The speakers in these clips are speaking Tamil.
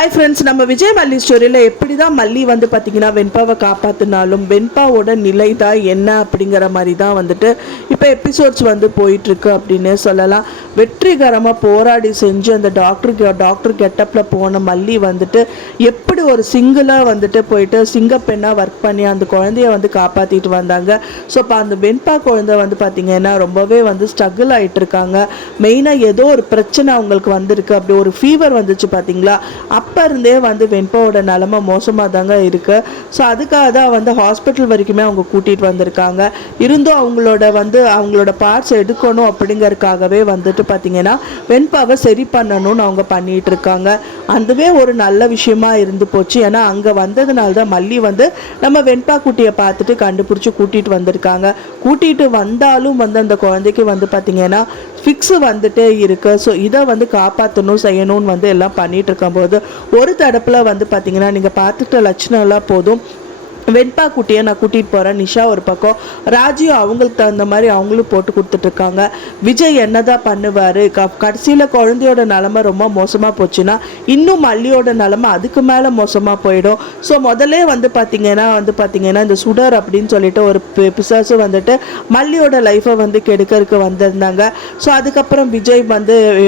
ஹாய் ஃப்ரெண்ட்ஸ், நம்ம விஜய் மல்லி ஸ்டோரியில் எப்படி தான் மல்லி வந்து பார்த்திங்கன்னா வெண்பாவை காப்பாற்றினாலும் வெண்பாவோட நிலை தான் என்ன அப்படிங்கிற மாதிரி தான் வந்துட்டு இப்போ எபிசோட்ஸ் வந்து போயிட்டுருக்கு அப்படின்னு சொல்லலாம். வெற்றிகரமாக போராடி செஞ்சு அந்த டாக்டர் கெட்டப்பில் போன மல்லி வந்துட்டு எப்படி ஒரு சிங்கிளாக வந்துட்டு போயிட்டு சிங்கப்பெண்ணாக ஒர்க் பண்ணி அந்த குழந்தைய வந்து காப்பாற்றிட்டு வந்தாங்க. ஸோ இப்போ அந்த வெண்பா குழந்தை வந்து பார்த்திங்கன்னா ரொம்பவே வந்து ஸ்ட்ரகிள் ஆகிட்டு இருக்காங்க. மெயினாக ஏதோ ஒரு பிரச்சனை அவங்களுக்கு வந்திருக்கு, அப்படி ஒரு ஃபீவர் வந்துச்சு பார்த்தீங்களா. அப்போ இருந்தே வந்து வெண்பாவோட நிலமை மோசமாக தாங்க இருக்குது. ஸோ அதுக்காக தான் வந்து ஹாஸ்பிட்டல் வரைக்குமே அவங்க கூட்டிகிட்டு வந்திருக்காங்க. இருந்தும் அவங்களோட பார்ட்ஸ் எடுக்கணும் அப்படிங்கிறதுக்காகவே வந்துட்டு பார்த்திங்கன்னா வெண்பாவை சரி பண்ணணும்னு அவங்க பண்ணிகிட்டு இருக்காங்க. அதுவே ஒரு நல்ல விஷயமா இருந்து போச்சு. ஏன்னா அங்கே வந்ததுனால தான் மல்லி வந்து நம்ம வெண்பா குட்டியை பார்த்துட்டு கண்டுபிடிச்சி கூட்டிகிட்டு வந்திருக்காங்க. கூட்டிகிட்டு வந்தாலும் வந்து அந்த குழந்தைக்கு வந்து பார்த்திங்கன்னா ஃபிக்ஸு வந்துட்டே இருக்குது. ஸோ இதை வந்து காப்பாற்றணும் செய்யணும்னு வந்து எல்லாம் பண்ணிகிட்டு இருக்கும்போது ஒரு தடப்பில் வந்து பார்த்திங்கன்னா நீங்கள் பார்த்துட்ட லட்சணம்லாம் போதும், வெண்பா குட்டியை நான் கூட்டிகிட்டு போகிறேன், நிஷா ஒரு பக்கம், ராஜியும் அவங்களுக்கு தகுந்த மாதிரி அவங்களும் போட்டு கொடுத்துட்ருக்காங்க. விஜய் என்ன தான் பண்ணுவார், கடைசியில் குழந்தையோட நிலமை ரொம்ப மோசமாக போச்சுன்னா இன்னும் மல்லியோட நிலமை அதுக்கு மேலே மோசமாக போயிடும். ஸோ முதல்ல வந்து பார்த்திங்கன்னா இந்த சுடர் அப்படின்னு சொல்லிட்டு ஒரு பிசாசு வந்துட்டு மல்லியோட லைஃப்பை வந்து கெடுக்கிறதுக்கு வந்திருந்தாங்க. ஸோ அதுக்கப்புறம்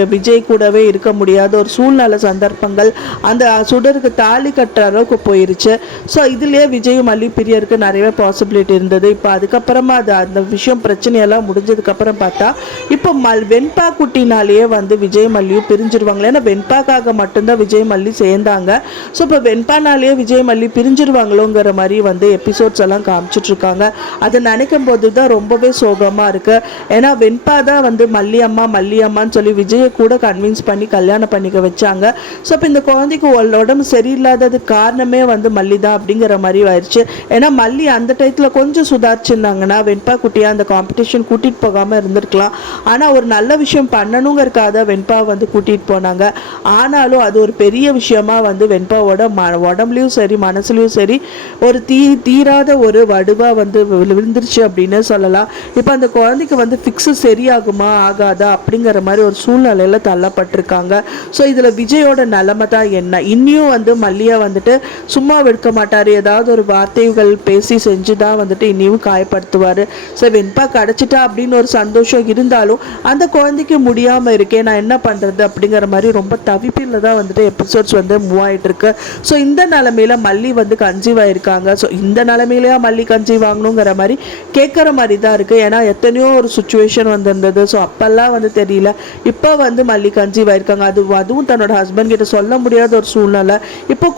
விஜய் கூடவே இருக்க முடியாத ஒரு சூழ்நிலை சந்தர்ப்பங்கள் அந்த சுடருக்கு தாலி கட்டுற அளவுக்கு போயிருச்சு. ஸோ இதுலேயே விஜய் மல்லி பிரியருக்கு நிறையவே பாசிபிலிட்டி இருந்தது. இப்போ அதுக்கப்புறமா அந்த விஷயம் பிரச்சனையெல்லாம் முடிஞ்சதுக்கப்புறம் பார்த்தா இப்போ வெண்பா குட்டினாலேயே வந்து விஜய் மல்லியும் பிரிஞ்சிருவாங்களே. ஏன்னா வெண்பாக்காக மட்டும்தான் விஜய் மல்லி சேர்ந்தாங்க. ஸோ இப்போ வெண்பானாலேயே விஜய் மல்லி பிரிஞ்சிருவாங்களோங்கிற மாதிரி வந்து எபிசோட்ஸ் எல்லாம் காமிச்சிட்ருக்காங்க. அதை நினைக்கும் போது தான் ரொம்பவே சோகமாக இருக்குது. ஏன்னா வெண்பா தான் வந்து மல்லி அம்மான்னு சொல்லி விஜயை கூட கன்வின்ஸ் பண்ணி கல்யாணம் பண்ணிக்க வச்சாங்க. ஸோ இப்போ இந்த குழந்தைக்கு உடம்பு சரியில்லாததுக்கு காரணமே வந்து மல்லி தான் அப்படிங்கிற மாதிரி ஆயிடுச்சு. ஏன்னா மல்லி அந்த டயத்தில் கொஞ்சம் சுதாரிச்சிருந்தாங்கன்னா வெண்பா குட்டியா அந்த காம்படிஷன் கூட்டிகிட்டு போகாமல் இருந்திருக்கலாம். ஆனால் ஒரு நல்ல விஷயம் பண்ணணுங்கிறக்காக வெண்பா வந்து கூட்டிகிட்டு போனாங்க. ஆனாலும் அது ஒரு பெரிய விஷயமா வந்து வெண்பாவோட உடம்புலையும் சரி மனசுலையும் சரி ஒரு தீராத ஒரு வடுவாக வந்து விழுந்துருச்சு அப்படின்னு சொல்லலாம். இப்போ அந்த குழந்தைக்கு வந்து ஃபிக்ஸு சரியாகுமா ஆகாதா அப்படிங்கிற மாதிரி ஒரு சூழ்நிலையில் தள்ளப்பட்டிருக்காங்க. ஸோ இதில் விஜயோட நிலைமை தான் என்ன, இன்னியும் வந்து மல்லியை வந்துட்டு சும்மா விடுக்க மாட்டார், ஏதாவது ஒரு வார்த்தைகள் பேசி செஞ்சு தான் வந்துட்டு இன்னியும் காயப்படுத்துவார். ஸோ வெண்பா கிடச்சிட்டா அப்படின்னு ஒரு சந்தோஷம் இருந்தாலும் அந்த குழந்தைக்கு முடியாமல் இருக்கேன், நான் என்ன பண்ணுறது அப்படிங்கிற மாதிரி ரொம்ப தவிப்பில் தான் வந்துட்டு எபிசோட்ஸ் வந்து மூவ் ஆகிட்டு இருக்கு. ஸோ இந்த நிலமையில மல்லி வந்து கன்சீவ் ஆகிருக்காங்க. ஸோ இந்த நிலமையிலேயே மல்லி கன்சீவ் ஆகணுங்கிற மாதிரி கேட்குற மாதிரி தான் இருக்குது. ஏன்னா எத்தனையோ ஒரு சுச்சுவேஷன் வந்திருந்தது. ஸோ அப்போல்லாம் வந்து தெரியல, இப்போ வந்து மல்லி கன்சீவ் ஆகிருக்காங்க. அதுவும் தன்னோட ஹஸ்பண்ட் கிட்ட சொல்ல முடியாத ஒரு சூழ்நிலை. இப்போ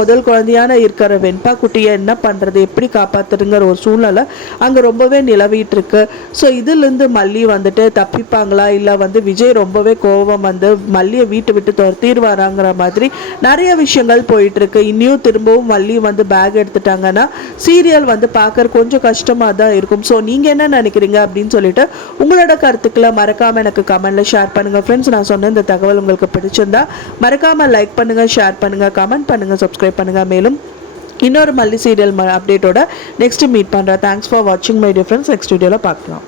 முதல் குழந்தையான இருக்கிற வெண்பா குட்டியை என்ன பண்ணுறது, எப்படி காப்பாற்றுங்கிற ஒரு சூழ்நிலை அங்கே ரொம்பவே நிலவிட்டு இருக்கு. ஸோ இதுலேருந்து மல்லி வந்துட்டு தப்பிப்பாங்களா, இல்லை வந்து விஜய் ரொம்பவே கோபம் வந்து மல்லியை வீட்டை விட்டு துரத்திடுவாராங்கிற மாதிரி நிறைய விஷயங்கள் போயிட்டு இருக்கு. இன்னும் திரும்பவும் மல்லி வந்து பேக் எடுத்துட்டாங்கன்னா சீரியல் வந்து பார்க்கற கொஞ்சம் கஷ்டமாக தான் இருக்கும். ஸோ நீங்கள் என்ன நினைக்கிறீங்க அப்படின்னு சொல்லிட்டு உங்களோட கருத்துக்களை மறக்காமல் எனக்கு கமெண்ட்ல ஷேர் பண்ணுங்க ஃப்ரெண்ட்ஸ். நான் சொன்ன இந்த தகவல் உங்களுக்கு பிடிச்சிருந்தா மறக்காமல் லைக் பண்ணுங்க, ஷேர் பண்ணுங்க, கமெண்ட் பண்ணுங்க, சப்ஸ்கிரைப் பண்ணுங்க. மேலும் இன்னொரு மல்லி சீரியல் அப்டேட்டோட நெக்ஸ்ட் மீட் பண்ணுறேன். தேங்க்ஸ் ஃபார் வாட்சிங் மை டியர் ஃப்ரெண்ட்ஸ். நெக்ஸ்ட் வீடியோவில் பார்க்கலாம்.